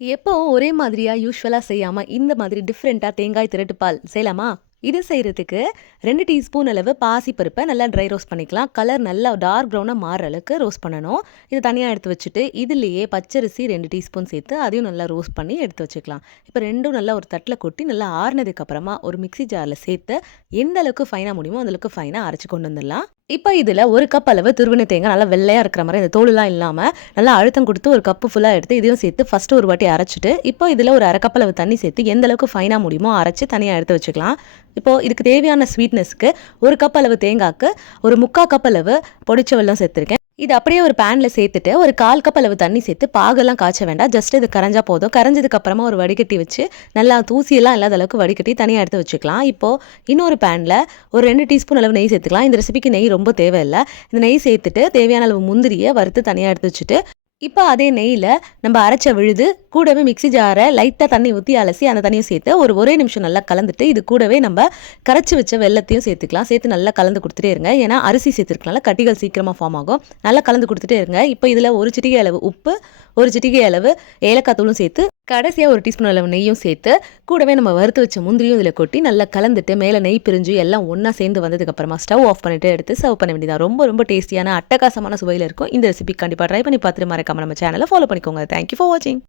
எப்பவும் ஒரே மாதிரியா யூசுவலா செய்யாம, இந்த மாதிரி டிஃப்ரெண்ட்டாக தேங்காய் திரட்டு பால் செய்யலாமா? இது செய்கிறதுக்கு ரெண்டு டீஸ்பூன் அளவு பாசிப்பருப்பை நல்லா ட்ரை ரோஸ்ட் பண்ணிக்கலாம். கலர் நல்லா டார்க் ப்ரௌனாக மாறுற அளவுக்கு ரோஸ்ட் பண்ணணும். இதை தனியாக எடுத்து வச்சுட்டு, இதுலேயே பச்சரிசி ரெண்டு டீஸ்பூன் சேர்த்து, அதையும் நல்லா ரோஸ்ட் பண்ணி எடுத்து வச்சுக்கலாம். இப்போ ரெண்டும் நல்லா ஒரு தட்டில் கொட்டி, நல்லா ஆறுனதுக்கப்புறமா ஒரு மிக்சி ஜாரில் சேர்த்து, எந்த அளவுக்கு ஃபைனாக முடியுமோ, அந்த அளவுக்கு அரைச்சி கொண்டு வந்துடலாம். இப்போ இதில் ஒரு கப் அளவு துருவின தேங்காய் நல்லா வெள்ளையாக இருக்கிற மாதிரி அந்த தோலுலாம் இல்லாமல் நல்லா அழுத்தம் கொடுத்து ஒரு கப்பு ஃபுல்லாக எடுத்து, இதையும் சேர்த்து ஃபஸ்ட்டு ஒரு வாட்டி அரைச்சிட்டு இப்போ இதில் ஒரு அரை கப் அளவு தண்ணி சேர்த்து, எந்த அளவுக்கு ஃபைனாக முடியுமோ அரைச்சு தனியாக எடுத்து வச்சுக்கலாம். இப்போ இதுக்கு தேவையான ஸ்வீட்னஸ்க்கு ஒரு கப் அளவு தேங்காய்க்கு, ஒரு 3/4 கப் அளவு பொடிச்ச வெள்ளம் சேர்த்துருக்கேன். இது அப்படியே ஒரு பேனில் சேர்த்துட்டு, ஒரு 1/4 கப் அளவு தண்ணி சேர்த்து, பாகெல்லாம் காய்ச்ச வேண்டாம். ஜஸ்ட் இது கரைஞ்சா போதும். கரைஞ்சதுக்கு அப்புறமா ஒரு வடிகட்டி வச்சு, நல்லா தூசியெல்லாம் இல்லாத அளவுக்கு வடிகட்டி தனியாக எடுத்து வச்சுக்கலாம். இப்போது இன்னொரு பேனில் ஒரு ரெண்டு டீஸ்பூன் அளவு நெய் சேர்த்துக்கலாம். இந்த ரெசிபிக்கு நெய் ரொம்ப தேவையில்லை இந்த நெய் சேர்த்துட்டு, தேவையான அளவு முந்திரியை வறுத்து தனியாக எடுத்து வச்சுட்டு, இப்போ அதே நெய்யில் நம்ம அரைச்ச விழுது, கூடவே மிக்ஸி ஜார லைட்டாக தண்ணி ஊற்றி அலசி, அந்த தண்ணியை சேர்த்து, ஒரு ஒரே நிமிஷம் நல்லா கலந்துட்டு, இது கூடவே நம்ம கரைச்சி வச்ச வெல்லத்தையும் சேர்த்துக்கலாம். சேர்த்து நல்லா கலந்து கொடுத்துட்டே இருங்க. ஏன்னா அரிசி சேர்த்துருக்கனால கட்டிகள் சீக்கிரமாக ஃபார்ம் ஆகும். நல்லா கலந்து கொடுத்துட்டே இருங்க. இப்போ இதில் ஒரு சிட்டிகை அளவு உப்பு, ஒரு சிட்டிகை அளவு ஏலக்காய் தூளும் சேர்த்து, கடைசியாக ஒரு டீஸ்பூன் அளவு நெய்யும் சேர்த்து, கூடவே நம்ம வறுத்து வச்ச முந்திரியும் இதில் கொட்டி, நல்லா கலந்துட்டு, மேலே நெய் பிரிஞ்சு எல்லாம் ஒன்றா சேர்ந்து வந்ததுக்கப்புறமா ஸ்டவ் ஆஃப் பண்ணிட்டு எடுத்து சர்வ் பண்ண வேண்டியதான் ரொம்ப ரொம்ப டேஸ்டியான, அட்டகாசமான சுவையில் இருக்கும். இந்த ரெசிபி கண்டிப்பாக ட்ரை பண்ணி பார்த்துட்டு மறக்காம நம்ம சேனலை ஃபாலோ பண்ணிக்கோங்க. தேங்க் யூ ஃபார் வாட்சிங்.